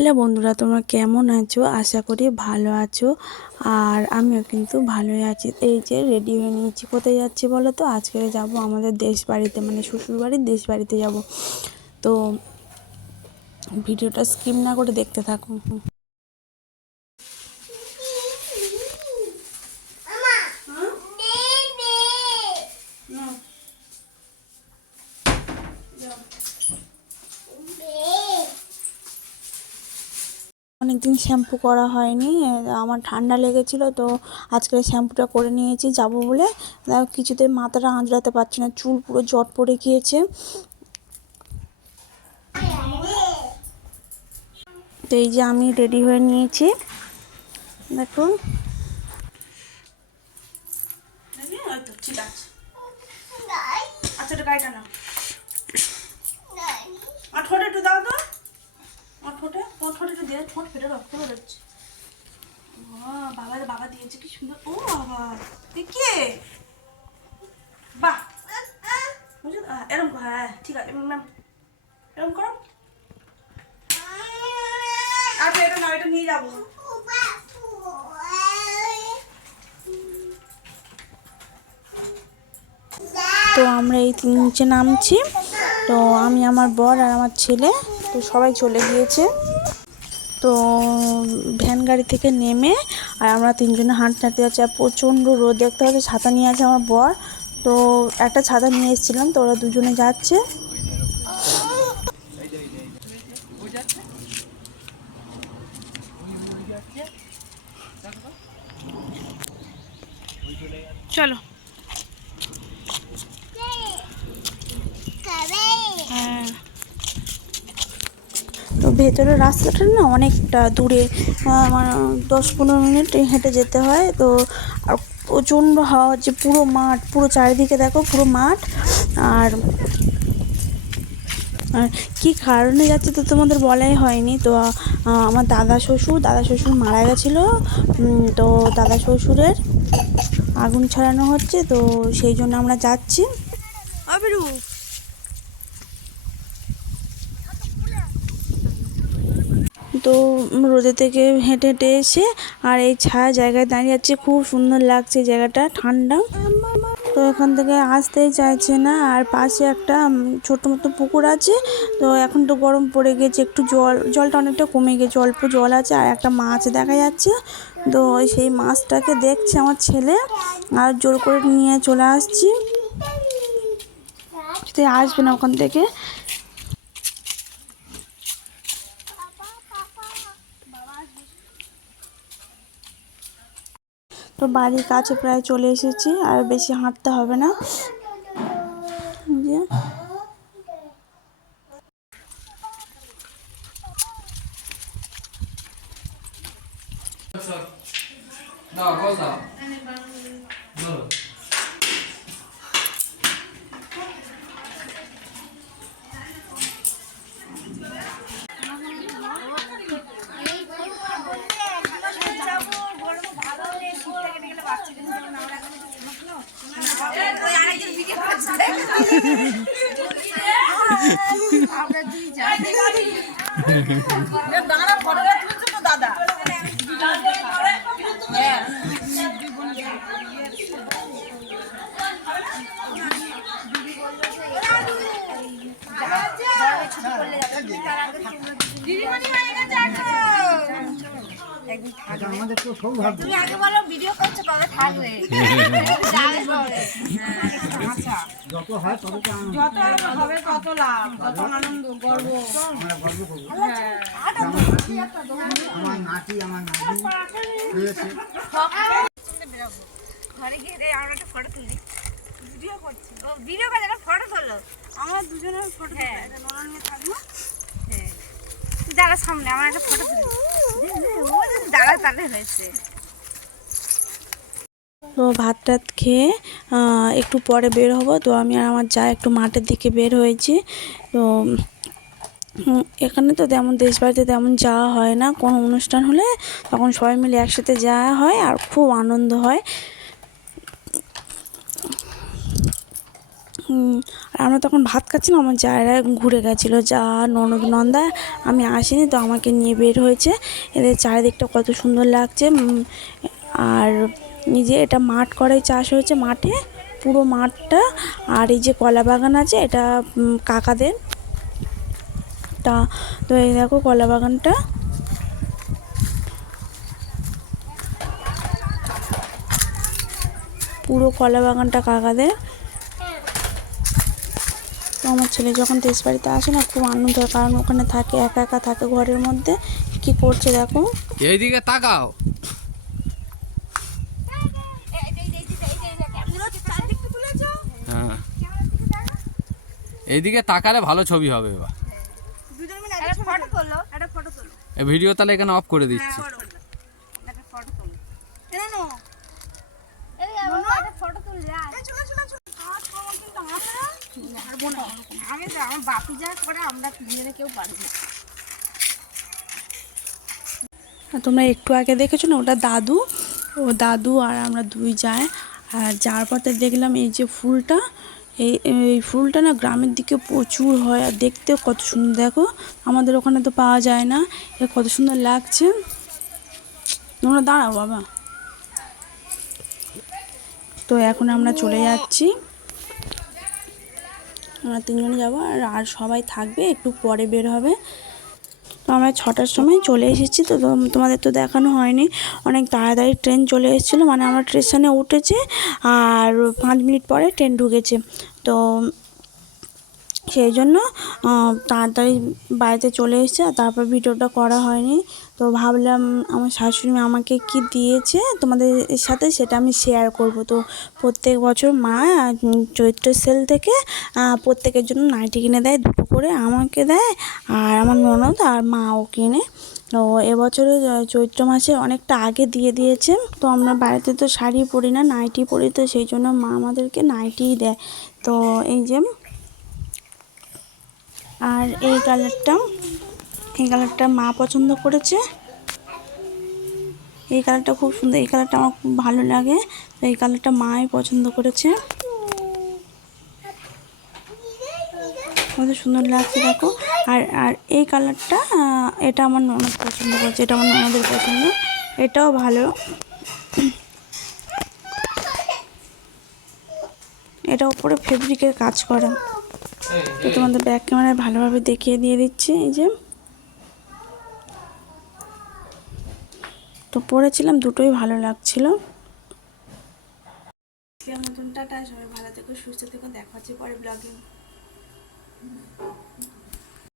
Hello বন্ধুরা, তোমরা কেমন আছো? আশা করি ভালো আছো। আর আমিও কিন্তু ভালোই আছি। এই যে রেডি হয়ে নিয়েছি। কোথায় যাচ্ছি বলো তো? আজকে যাব আমাদের দেশ বাড়িতে, মানে শ্বশুরবাড়ির দেশ বাড়িতে যাব। তো ভিডিওটা স্কিপ না করে দেখতে থাকো। অনেকদিন শ্যাম্পু করা হয়নি, আমার ঠান্ডা লেগেছিল, তো আজকে শ্যাম্পুটা করে নিয়েছি যাব বলে। কিছুতে মাথাটা আঁচড়াতে পারছি না, চুল পুরো জট পড়ে গিয়েছে। তো এই যে আমি রেডি হয়ে নিয়েছি, দেখুন। ঠিক আছে, আচ্ছা এটা গাড়িটা না, আর ঠোঁটে একটু দাও তো, আমার ঠোঁটে একটু দিয়ে, ঠোঁট ফেটে রক্ত বেরোচ্ছে। বাবা দিয়েছে, কি সুন্দর। ও বাবা, কে? বাহ, এরকম, হ্যাঁ ঠিক আছে ম্যাম, এরকম করো। আচ্ছা এটা না, এটা নিয়ে যাবো। তো আমরা এই নিচে নামছি। তো আমি, আমার বর আর আমার ছেলে, তো সবাই চলে গিয়েছে। তো ভ্যান গাড়ি থেকে নেমে আর আমরা তিনজনে হাঁটতে হাঁটতে যাচ্ছি। আর প্রচণ্ড রোদ, দেখতে পাচ্ছি। ছাতা নিয়ে আছে আমার বর, তো একটা ছাতা নিয়ে এসেছিলাম, তো ওরা দুজনে যাচ্ছে। চলো। হ্যাঁ, তো ভেতরের রাস্তাটা না অনেকটা দূরে, মানে 10-15 মিনিট হেঁটে যেতে হয়। তো আর প্রচণ্ড হাওয়া হচ্ছে, পুরো মাঠ, পুরো চারিদিকে দেখো, পুরো মাঠ। আর কী কারণে যাচ্ছে তো তোমাদের বলাই হয়নি। তো আমার দাদা শ্বশুর মারা গেছিলো। তো দাদা শ্বশুরের আগুন ছড়ানো হচ্ছে, তো সেই জন্য আমরা যাচ্ছি। তো রোদে থেকে হেঁটে হেঁটে এসে আর এই ছায়া জায়গায় দাঁড়িয়ে যাচ্ছে, খুব সুন্দর লাগছে জায়গাটা, ঠান্ডা। তো এখান থেকে আসতেই চাইছে না। আর পাশে একটা ছোট মতো পুকুর আছে। তো এখন তো গরম পড়ে গেছে, একটু জলটা অনেকটা কমে গেছে, অল্প জল আছে। আর একটা মাছ দেখা যাচ্ছে, তো সেই মাছটাকে দেখছে আমার ছেলে, আর জোর করে নিয়ে চলে আসছি। তুই আসবে না ওখান থেকে। তো বাড়ির কাছে প্রায় চলে এসেছি, আর বেশি হাঁটতে হবে না। তুমি আগে বলো ভিডিও করছো, কবে থাকবে? যত হয় তত যত হবে তত লাভ, তত আনন্দ, গর্ব। আমার নাতি হয়েছে। ঘরে গিয়ে আমরা একটা ফটো তুলি। ভিডিও করছি, ও ভিডিও করে একটা ফটো তোলো। আমরা দুজনের ফটো, হ্যাঁ নিয়ে থাকবো। হ্যাঁ যারা সামনে আমার একটা ফটো তুলি, দাঁড়া তাহলে হয়েছে। তো ভাত টাত খেয়ে একটু পরে বের হব। তো আমি আর আমার যা একটু মাঠের দিকে বের হয়েছি। তো এখানে তো তেমন দেশ বাড়িতে তেমন যাওয়া হয় না, কোনো অনুষ্ঠান হলে তখন সবাই মিলে একসাথে যাওয়া হয় আর খুব আনন্দ হয়। আর আমরা তখন ভাত খাচ্ছিলাম, আমার জায়রা ঘুরে গেছিলো, যা ননদ নন্দা, আমি আসিনি তো আমাকে নিয়ে বের হয়েছে। এদের চারিদিকটা কত সুন্দর লাগছে। আর এই যে এটা মাঠ করাই চাষ হয়েছে, মাঠে পুরো মাঠটা। আর এই যে কলা বাগান আছে, এটা কাকাদের তা। তো এই দেখো কলা বাগানটা, পুরো কলা বাগানটা কাকাদের। তো আমার ছেলে যখন দেশ বাড়িতে আসে না, খুব আনন্দ হয়, কারণ ওখানে থাকে, একা একা থাকে ঘরের মধ্যে। কি করছে দেখো, এইদিকে তাকাও। হ্যাঁ, এইদিকে তাকালে ভালো ছবি হবে। এবার এই ভিডিও তাহলে এখানে অফ করে দিচ্ছি। আমার বাপি যা করে আমরা দুজনে কেউ পারি না। তোমরা একটু আগে দেখেছো না, ওটা দাদু, ও দাদু আর আমরা দুই যাই। আর যার পথে দেখলাম এই যে ফুলটা, এই ফুলটা না গ্রামের দিকে প্রচুর হয়, আর দেখতেও কত সুন্দর। দেখো আমাদের ওখানে তো পাওয়া যায় না, এ কত সুন্দর লাগছে। তোমরা দাঁড়াও বাবা। তো এখন আমরা চলে যাচ্ছি, আমরা তিনজনে যাবো, আর সবাই থাকবে, একটু পরে বের হবে। তো আমরা 6টার সময় চলে এসেছি। তো তোমাদের তো দেখানো হয়নি, অনেক তাড়াতাড়ি ট্রেন চলে এসেছিলো, মানে আমরা স্টেশনে উঠেছে আর 5 মিনিট পরে ট্রেন ঢুকেছে। তো সেই জন্য তাড়াতাড়ি বাড়িতে চলে এসেছে, আর তারপর ভিডিওটা করা হয়নি। তো ভাবলাম আমার শাশুড়ি মা আমাকে কি দিয়েছে তোমাদের সাথে, সেটা আমি শেয়ার করব। তো প্রত্যেক বছর মা চৈত্র সেল থেকে প্রত্যেকের জন্য নাইটি কিনে দেয়, 2টো করে আমাকে দেয়, আর আমার ননদ আর মাও কিনে। তো এবছরে চৈত্র মাসে অনেকটা আগে দিয়ে দিয়েছে। তো আমরা বাড়িতে তো শাড়ি পরি না, নাইটি পরি, তো সেই জন্য মা আমাদেরকে নাইটিই দেয়। তো এই যে, আর এই কালারটা মা পছন্দ করেছে। এই কালারটা খুব সুন্দর, এই কালারটা আমার খুব ভালো লাগে, তো এই কালারটা মাই পছন্দ করেছে। কত সুন্দর লাগছে দেখো। আর এই কালারটা, এটা আমার ননদ পছন্দ করেছে, এটা আমার ননদের পছন্দ, এটাও ভালো। এটা উপরে ফেব্রিকের কাজ করা। তো তোমাদের ব্যাক ক্যামেরায় ভালোভাবে দেখিয়ে দিয়ে দিচ্ছি। এই যে, তো পরেছিলাম, দুটোই ভালো লাগছিল। নতুন টাটা, সবাই ভালো থেকো, সুস্থ থেকো, দেখা হচ্ছে পরে ব্লগে।